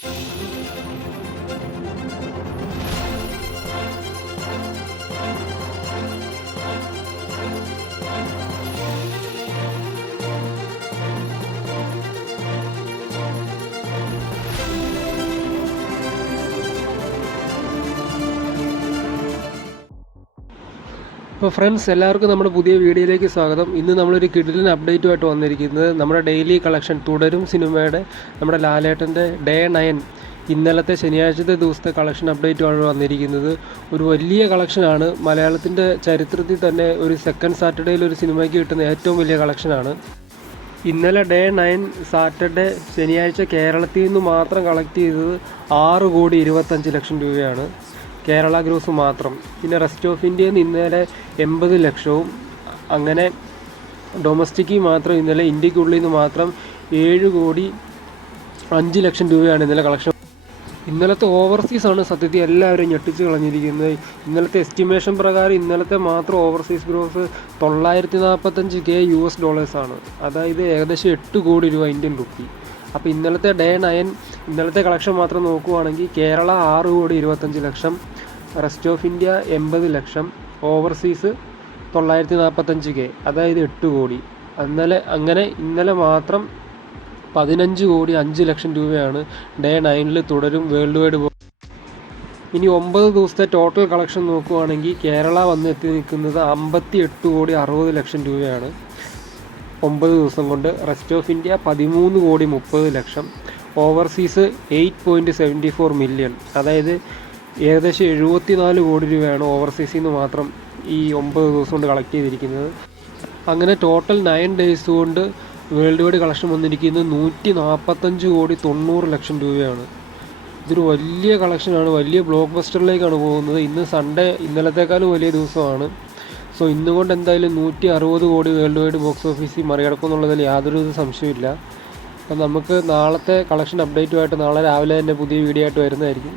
അപ്പോൾ ഫ്രണ്ട്സ്, എല്ലാവർക്കും നമ്മുടെ പുതിയ വീഡിയോയിലേക്ക് സ്വാഗതം. ഇന്ന് നമ്മളൊരു കിടിലൻ അപ്ഡേറ്റുമായിട്ട് വന്നിരിക്കുന്നത് നമ്മുടെ ഡെയിലി കളക്ഷൻ തുടരും സിനിമയുടെ നമ്മുടെ ലാലേട്ടൻ്റെ ഡേ 9 ഇന്നലത്തെ ശനിയാഴ്ചത്തെ ദിവസത്തെ കളക്ഷൻ അപ്ഡേറ്റുമാണ് വന്നിരിക്കുന്നത്. ഒരു വലിയ കളക്ഷനാണ്. മലയാളത്തിൻ്റെ ചരിത്രത്തിൽ തന്നെ ഒരു സെക്കൻഡ് സാറ്റർഡേയിൽ ഒരു സിനിമയ്ക്ക് കിട്ടുന്ന ഏറ്റവും വലിയ കളക്ഷനാണ്. ഇന്നലെ ഡേ 9 സാറ്റർഡേ ശനിയാഴ്ച കേരളത്തിൽ നിന്ന് മാത്രം കളക്ട് ചെയ്തത് 6,25,00,000 രൂപയാണ്. കേരള ഗ്രോസ് മാത്രം. പിന്നെ റെസ്റ്റ് ഓഫ് ഇന്ത്യയിൽ നിന്ന് ഇന്നലെ 80 ലക്ഷവും, അങ്ങനെ ഡൊമസ്റ്റിക്കിൽ മാത്രം ഇന്നലെ ഇന്ത്യക്കുള്ളിൽ നിന്ന് മാത്രം 7,05,00,000 രൂപയാണ് ഇന്നലെ കളക്ഷൻ. ഇന്നലത്തെ ഓവർസീസാണ് സത്യത്തിൽ എല്ലാവരും ഞെട്ടിച്ച് കളഞ്ഞിരിക്കുന്നത്. ഇന്നലത്തെ എസ്റ്റിമേഷൻ പ്രകാരം ഇന്നലത്തെ മാത്രം ഓവർസീസ് ഗ്രോസ് $945,000 ആണ്. അതായത് ഏകദേശം 8 കോടി രൂപ ഇന്ത്യൻ റുപ്പി. അപ്പോൾ ഇന്നലത്തെ ഡേ 9 ഇന്നലത്തെ കളക്ഷൻ മാത്രം നോക്കുവാണെങ്കിൽ Kerala 6,25,00,000, rest of India 80 lakh, overseas 945K, അതായത് 8 കോടി. ഇന്നലെ മാത്രം 15,05,00,000 രൂപയാണ് ഡേ 9 തുടരും വേൾഡ് വൈഡ്. ഇനി 9 ദിവസത്തെ ടോട്ടൽ കളക്ഷൻ നോക്കുവാണെങ്കിൽ കേരള വന്ന് എത്തി നിൽക്കുന്നത് 58,60,00,000 രൂപയാണ് 9 ദിവസം കൊണ്ട്. Rest of India 13,30,00,000, overseas 8.74 million, അതായത് ഏകദേശം 74 കോടി രൂപയാണ് ഓവർസീസിൽ നിന്ന് മാത്രം ഈ 9 ദിവസം കൊണ്ട് കളക്ട് ചെയ്തിരിക്കുന്നത്. അങ്ങനെ ടോട്ടൽ 9 ഡേയ്സ് കൊണ്ട് വേൾഡ് വൈഡ് കളക്ഷൻ വന്നിരിക്കുന്നത് 145,90,00,000 രൂപയാണ്. ഇതൊരു വലിയ കളക്ഷനാണ്, വലിയ ബ്ലോക്ക് ബസ്റ്ററിലേക്കാണ് പോകുന്നത്. ഇന്ന് സൺഡേ ഇന്നലത്തേക്കാളും വലിയ ദിവസമാണ്. സോ ഇന്നുകൊണ്ട് എന്തായാലും 160 കോടി വേൾഡ് വൈഡ് ബോക്സ് ഓഫീസിൽ മറികടക്കും എന്നുള്ളതിൽ യാതൊരു സംശയമില്ല. അപ്പം നമുക്ക് നാളത്തെ കളക്ഷൻ അപ്ഡേറ്റുമായിട്ട് നാളെ രാവിലെ തന്നെ പുതിയ വീഡിയോ ആയിട്ട് വരുന്നതായിരിക്കും.